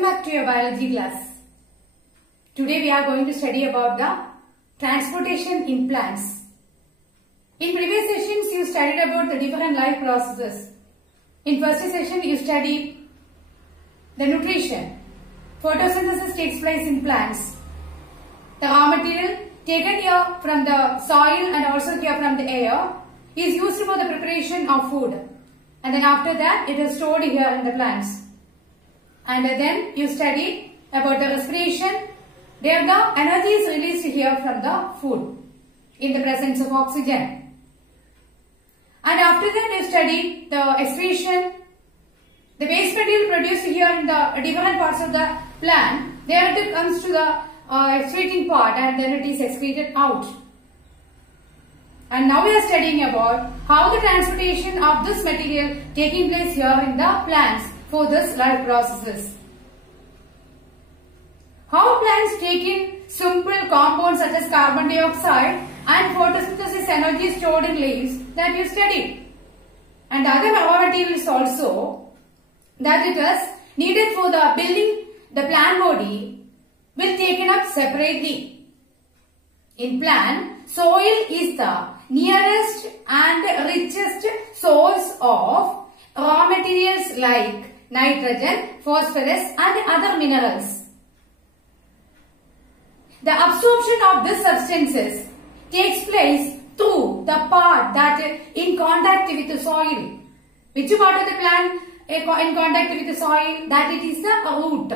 Welcome back to your biology class. Today we are going to study about the transportation in plants. In previous sessions you studied about the different life processes. In first session you studied the nutrition. Photosynthesis takes place in plants. The raw material taken here from the soil and also here from the air is used for the preparation of food. And then after that it is stored here in the plants. And then you studied about the respiration. There the energy is released here from the food in the presence of oxygen. And after that you studied the excretion. The waste material produced here in the different parts of the plant, there it comes to the excreting part and then it is excreted out. And now we are studying about how the transportation of this material taking place here in the plants for this life processes. How plants take in simple compounds such as carbon dioxide and photosynthesis energy stored in leaves that you studied. And other raw materials also that it is needed for the building the plant body will taken up separately. In plant, soil is the nearest and richest source of raw materials like nitrogen, phosphorus and other minerals. The absorption of these substances takes place through the part that is in contact with the soil. Which part of the plant in contact with the soil? That it is the root.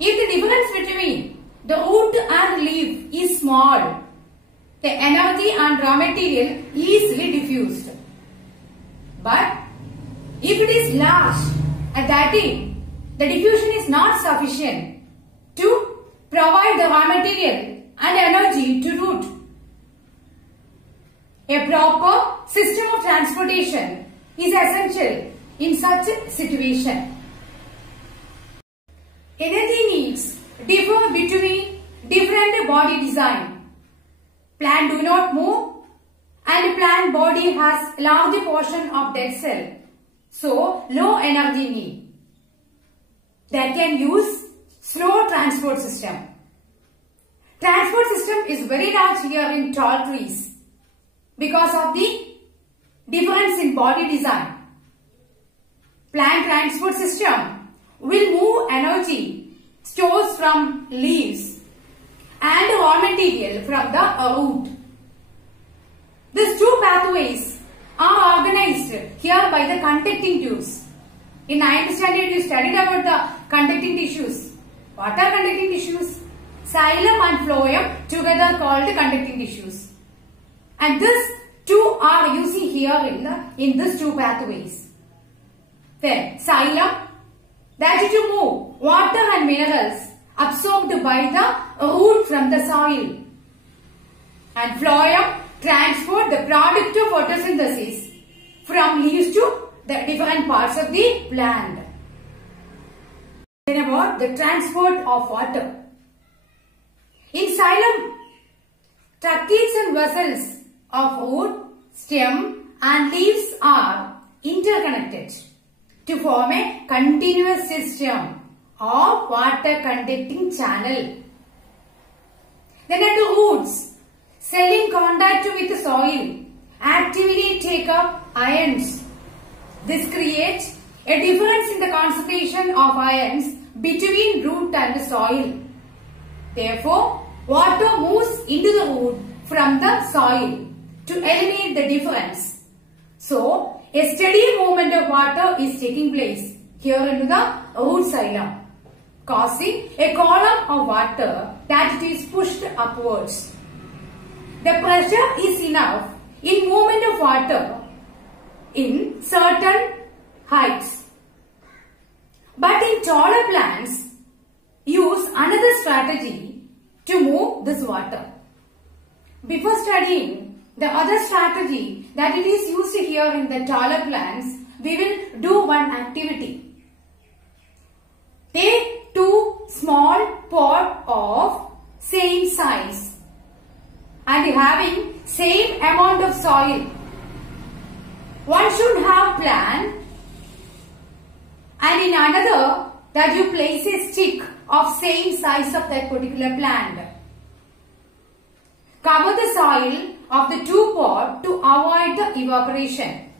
If the difference between the root and leaf is small, the energy and raw material easily diffused. But if it is large, at that time, the diffusion is not sufficient to provide the raw material and energy to root. A proper system of transportation is essential in such a situation. Energy needs differ between different body design. Plant do not move and plant body has large portion of dead cell. So low energy need. That can use slow transport system. Transport system is very large here in tall trees because of the difference in body design. Plant transport system will move energy stores from leaves and raw material from the root. These two pathways are organized here by the conducting tubes. In 9th standard you studied about the conducting tissues. What are conducting tissues? Xylem and phloem together called conducting tissues. And these two are using here in these two pathways. Then xylem, that is to move water and minerals absorbed by the root from the soil. And phloem transport the product of photosynthesis from leaves to the different parts of the plant. Then about the transport of water. In xylem, tracheids and vessels of root, stem and leaves are interconnected to form a continuous system of water conducting channel. Then at the roots, cell in contact with the soil actively take up ions. This creates a difference in the concentration of ions between root and the soil. Therefore, water moves into the root from the soil to eliminate the difference. So, a steady movement of water is taking place here into the root xylem, causing a column of water that it is pushed upwards. The pressure is enough in movement of water in certain heights. But in taller plants, use another strategy to move this water. Before studying the other strategy that it is used here in the taller plants, we will do one activity. Take two small pot of same size and having same amount of soil. One should have plant and in another that you place a stick of same size of that particular plant. Cover the soil of the two pots to avoid the evaporation.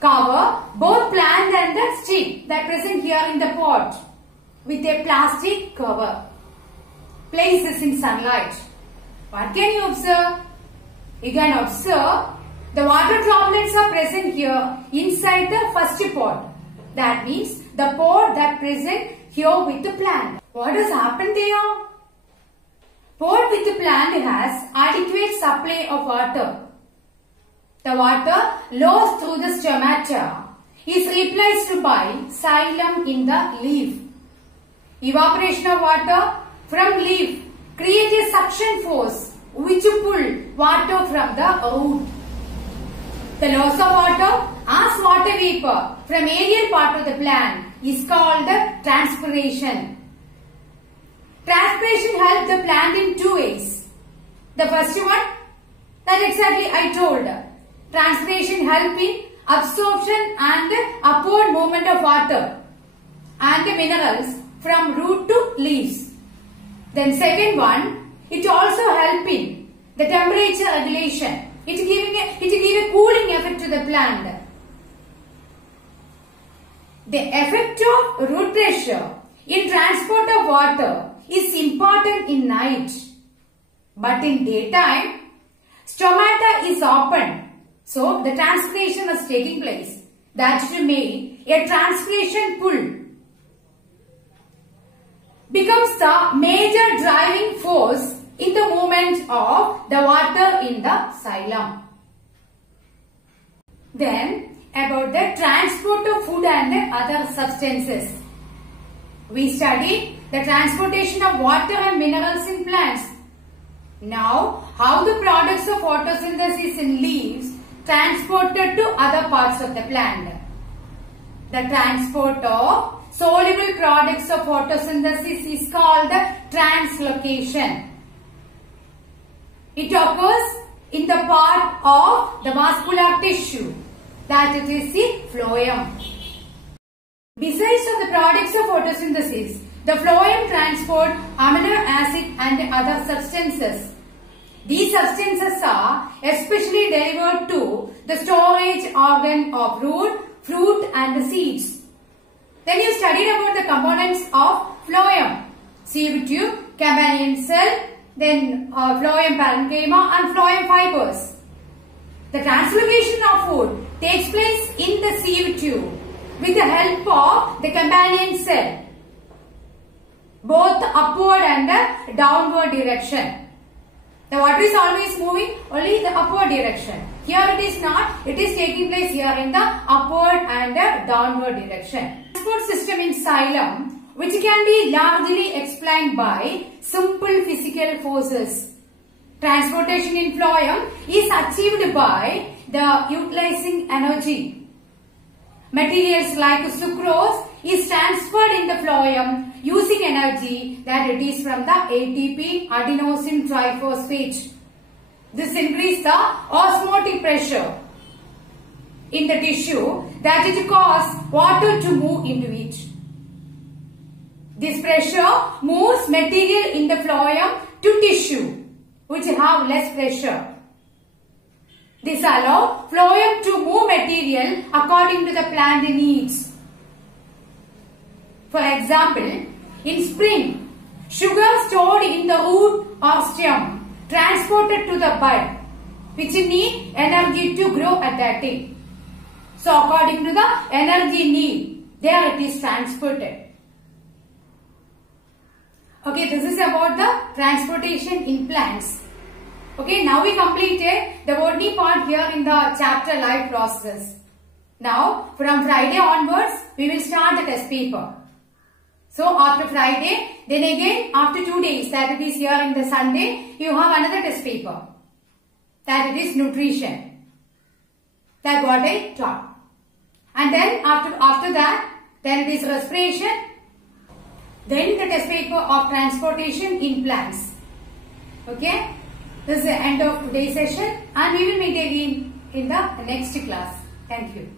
Cover both plant and the stick that present here in the pot with a plastic cover. Place this in sunlight. What can you observe? You can observe the water droplets are present here inside the first pot. That means the pot that present here with the plant. What has happened there? Pot with the plant has adequate supply of water. The water lost through the stomata is replaced by xylem in the leaf. Evaporation of water from leaf creates a suction force which pull water from the root. The loss of water as water vapor from aerial part of the plant is called transpiration. Transpiration helps the plant in two ways. The first one, that exactly I told. Transpiration helps in absorption and upward movement of water and minerals from root to leaves. Then second one, it also helps in the temperature regulation. It gives a cooling effect to the plant. The effect of root pressure in transport of water is important in night. But in daytime, stomata is open. So the transpiration is taking place. That should make a transpiration pull becomes the major driving force in the movement of the water in the xylem. Then about the transport of food and other substances. We studied the transportation of water and minerals in plants. Now how the products of photosynthesis in leaves transported to other parts of the plant. The transport of soluble products of photosynthesis is called the translocation. It occurs in the part of the vascular tissue, that it is the phloem. Besides of the products of photosynthesis, the phloem transport amino acid and other substances. These substances are especially delivered to the storage organ of root, fruit and the seeds. Then you studied about the components of phloem, sieve tube, Campanian cell, then phloem parenchyma and phloem fibers. The translocation of food takes place in the sieve tube with the help of the Campanian cell, both upward and downward direction. The water is always moving only the upward direction. Here it is not. It is taking place here in the upward and downward direction. Transport system in xylem, which can be largely explained by simple physical forces. Transportation in phloem is achieved by the utilizing energy. Materials like sucrose is transferred in the phloem using energy that it is from the ATP adenosine triphosphate. This increases the osmotic pressure in the tissue that it causes water to move into it. This pressure moves material in the phloem to tissue which have less pressure. This allows phloem to move material according to the plant needs. For example, in spring, sugar stored in the root or stem transported to the bud, which need energy to grow at that time. So according to the energy need, there it is transported. Okay, this is about the transportation in plants. Okay, now we completed the botany part here in the chapter life process. Now from Friday onwards, we will start the test paper. So after Friday, then again after 2 days, that it is here in the Sunday, you have another test paper. That it is nutrition. That what I taught. And then after that, then it is respiration. Then the test paper of transportation in plants. Okay. This is the end of today's session and we will meet again in the next class. Thank you.